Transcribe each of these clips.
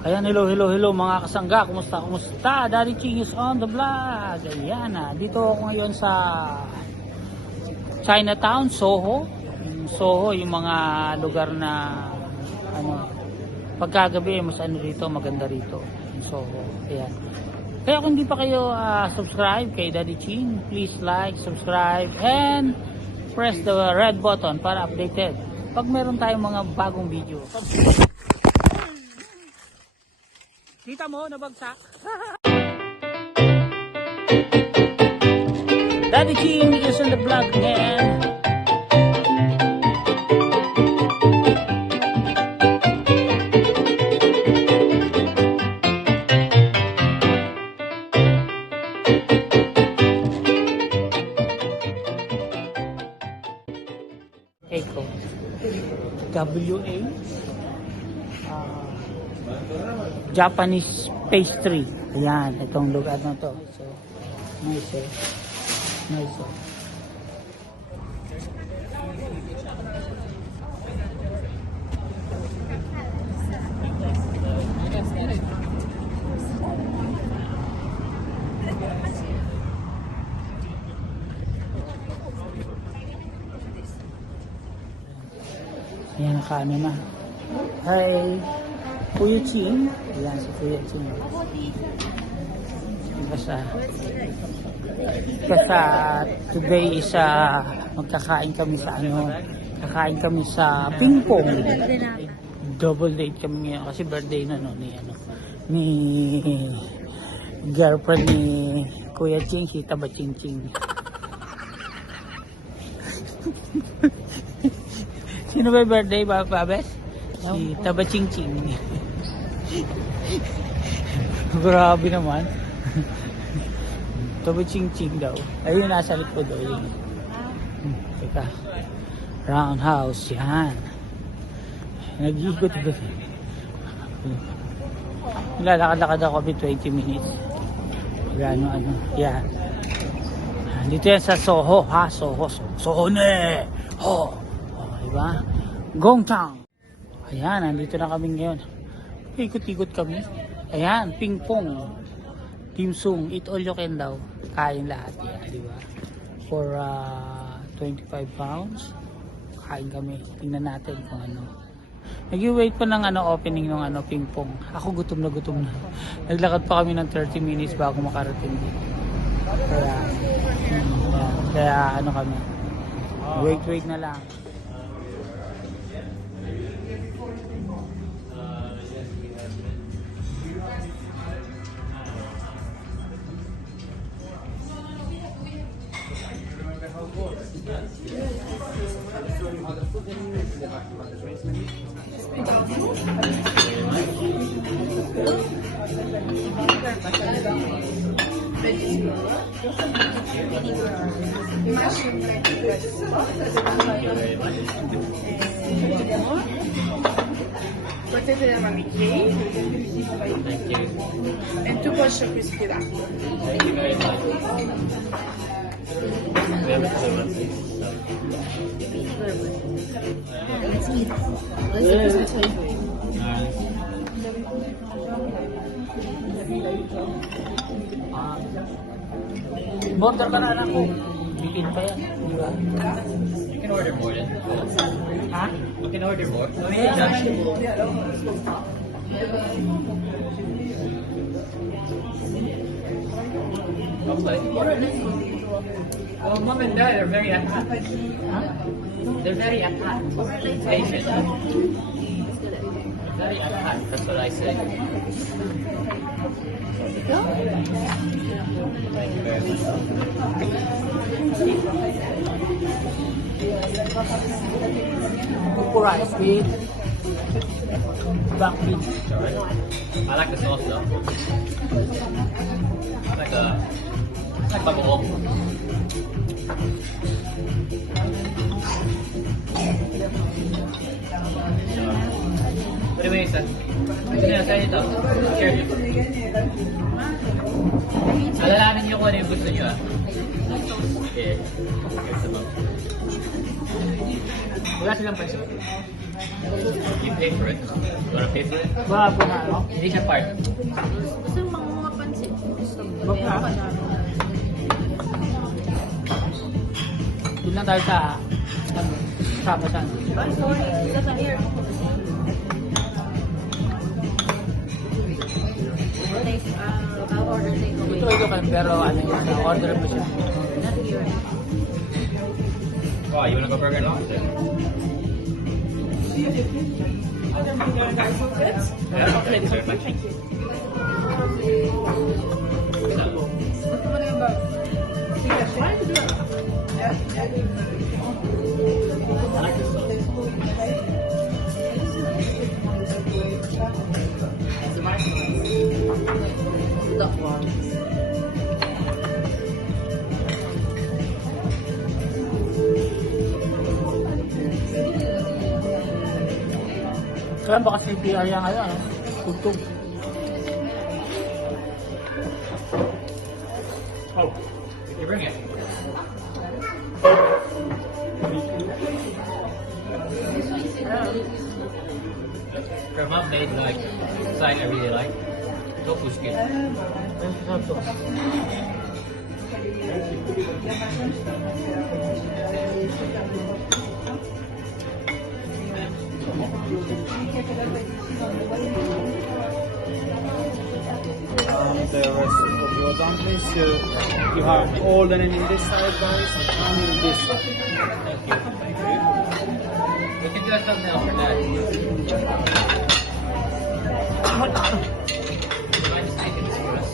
Ayan, hello mga kasangga. Kumusta? Daddy Ching is on the vlog. Ayan dito ako ngayon sa Chinatown, Soho. Soho, yung mga lugar na pagkagabi mas dito, maganda rito. Soho, ayan. Kaya kung hindi pa kayo subscribe kay Daddy Ching, please like, subscribe, and press the red button para updated pag meron tayong mga bagong video. Kita mo, nabagsak. Daddy Ching is on the vlog again. Echo WA Japanese pastry. Ayan, itong lugar na to. So, nice. Nice. Ayan, nakaano na. Hi, Kuya Ching. Ayan, si Kuya Ching. Kasi today is magkakain kami sa kakain kami sa ping-pong. Double date kami ngayon kasi birthday na ni girlfriend ni Kuya Ching, si Taba Ching Ching. Sino ba birthday ba, Babes? Si Taba Ching Ching. Grabe naman. Taba Ching Ching daw. Ayun, nasa likod daw. Ayun. Teka. Roundhouse. Yan. Nag-iikot. Lalakad-lakad ako kami 20 minutes. Gano. Yan. Dito yan sa Soho. Ha? Soho ne! Ho! Diba? Gongchang. Ayan, nandito na kami ngayon. Ikot-ikot kami. Ayan, ping-pong. DIMSUM, eat all you can daw. Kain lahat yan, diba? For 25 pounds. Kain kami. Tingnan natin kung ano. Nag-wait pa ng opening ng ping-pong. Ako gutom na. Naglakad pa kami ng 30 minutes bago makarating dito. Kaya kami. Wait na lang. Potete della mamicchia e tu puoi crispy wrap. Thank you very much. We have it delivered. Border ka na anak ko. Bikin pa yan. Diba? You can order more then. Ha? You can order more. Well, mom and dad are very hot. They're very hot. Patient. Very hot. That's what I say. Thank you very much. Cook rice with black beans. I like the sauce though. It's like bagoong. Anyway, sir. Sa'yo ito. Share nyo. Alalamin nyo kung ano yung gusto nyo Okay. Here's the milk. Wala silang pansin. You pay for it? You wanna pay for it? Wala po na, no? Hindi siya part. Gusto mga pansit. Gusto mo. Wag na. Doon lang tayo sa sama sa Ay, sorry. Isa here. I'll order takeaway. ito kayo, pero ano yun, order mo siya. Not here. Oh, you wanna go burger now? Yeah, okay, very much. Gusto mo na yung bag? I like this stuff. That one. Kaya baka CPR yan ano, tugtog. Oh, you bring it. Her mom made like side I really like. Tofu skin. Ayun, sarap to. The rest of your dumplings. So you have all the in this side, guys, and in this side. We can do a thumbnail for that. I just think it's for us.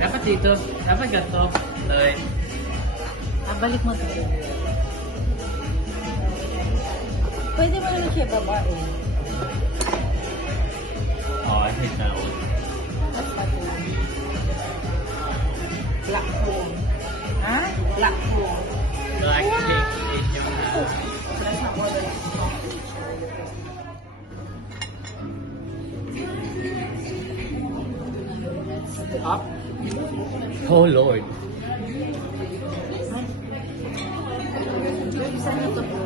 Dapat dito, dapat ganito. Like, Balik mo dito. Pwede mo naman siya babae. oh, I hate that one. Black phone. Ha? Black phone. Black pink is yung That's not what it's Up. Oh Lord. Saan ito po?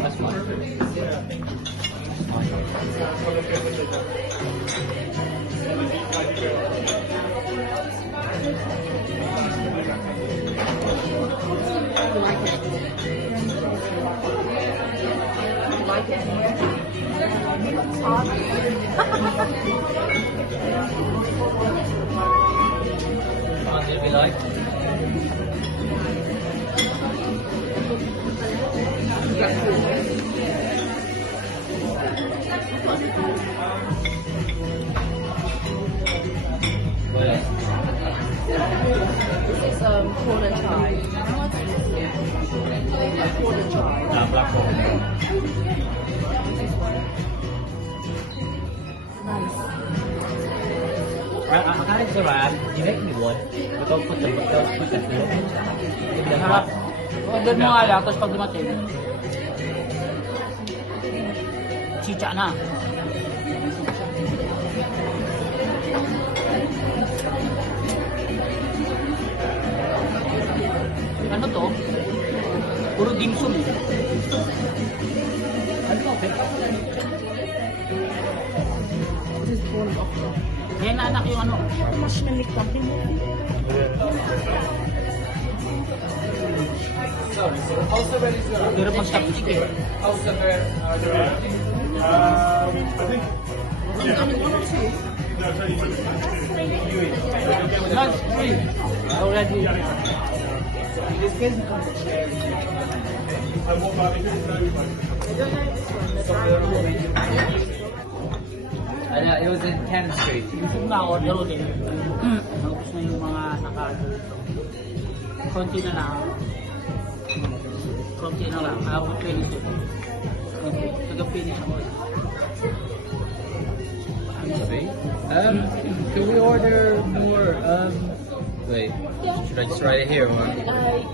That's perfect. Like it? It's hot. What did we like? What else? This is corn and chai. Corn and chai. Black hole. Nice. I had it around. You make me one. But don't put the Give me the Sarap. hot. Order mo nga lang, tapos pag dumating, chicha na. Ano to? Puro dimsum eh. Ano to? This is corn okra. Kaya na anak yung ano. Mas manik kami. Pero pag tapos eh. Lunch free. Already. It was in 10th Street. Gusto na order ulit. Naubos na yung mga naka-order dito. Konti na lang. Konti na lang. Abot finish ito. Konti. Taga-finish ako. Wait. Can we order more? Wait. Should I just write it here? Or?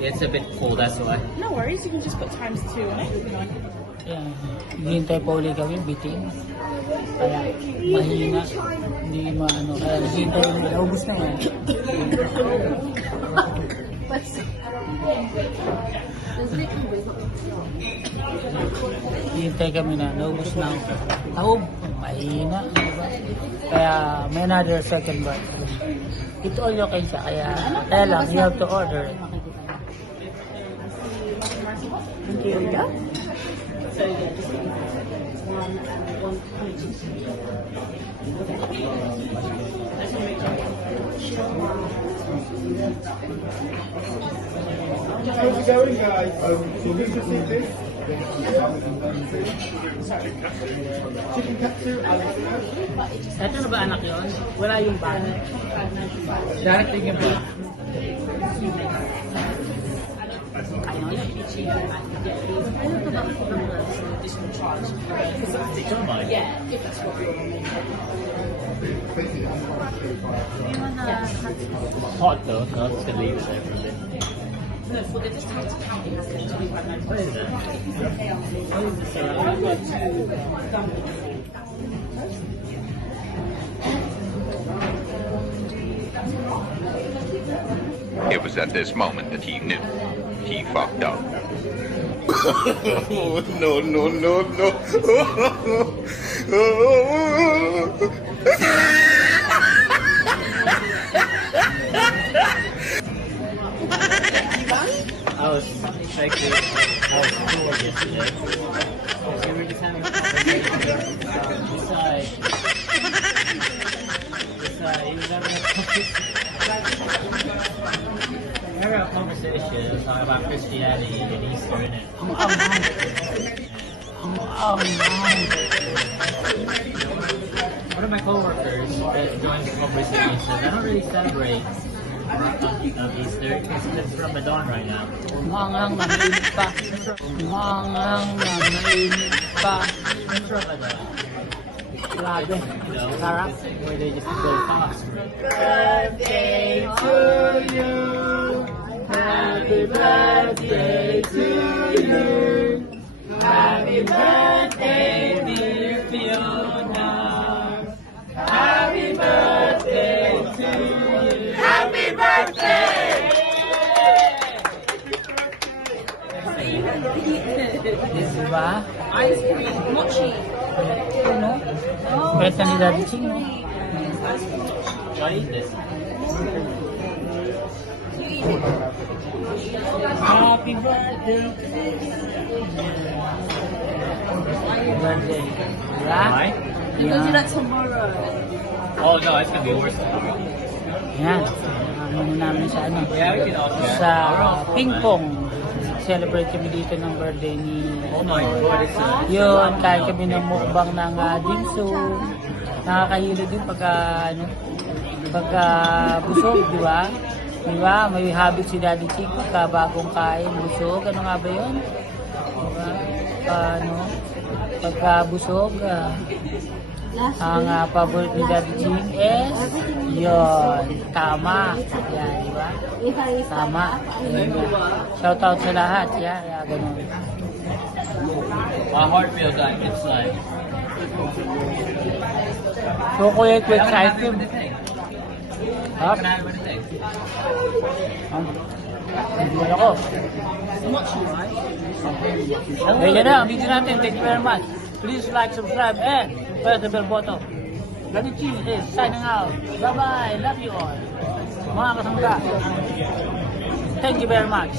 It's a bit cold, that's why. No worries, you can just put times 2 on it. Yan. Hihintay pa uli kami, bitin. Kaya mahina. Hindi maano. Kaya hihintay kami. Naubos na yan. Hihintay kami na. Naubos na. Taob. Mahina. Diba? Kaya may another second bite. Ito all okay siya. Kaya lang, you have to order it. Here we go. How's it going, guys? You'll need to see this. Chicken katsu, Ito na ba anak yun? Wala yung bana. Darating yung ba? Hot though, not to leave everything. What is that? It was at this moment that he knew he fucked up. No, no, no, no. I was expecting all four yesterday. We were just having a conversation. Besides, he was having a conversation talking about Christianity and Easter in it. One of my coworkers that joins the conversation says, I don't really celebrate Easter because it's Ramadan right now. Mangang na mainit pa. Mangang na mainit pa. It's Ramadan. Grabe. You know, Sarap. where they just go fast. Birthday to you. Happy birthday to you. Happy birthday, dear Fiona. Happy birthday to you. Happy birthday! Diba? Ice cream, mochi. Ano? Beta ni Daddy Ching, no? What is this? Happy birthday. Happy birthday. Diba? Why? Because you like tomorrow. Oh no, it's gonna be worse tomorrow. Yan. Ano namin sa ano? Yeah, we can also Sa ping pong. Celebrate kami dito ng birthday ni Oh my god, it's yun, kain kami ng mukbang ng DIMSUM. Nakakahilo din pagka busog, di ba? Di ba? May habit si Daddy Chick pagka bagong kain, busog. Ano nga ba yun? Diba? Pagka busog, ang paborit ni Daddy Chick is yun, tama. Yan, di ba? Tama. Shout out sa lahat. Yeah, ganun. my heart feels like it's like Chocolate with ice cream. How can I have anything? Hindi ako. Okay, yan na. Ang video natin. Thank you very much. Please like, subscribe, and press the bell button. Daddy Chick is signing out. Bye-bye. Love you all. Mga kasangga. Thank you very much.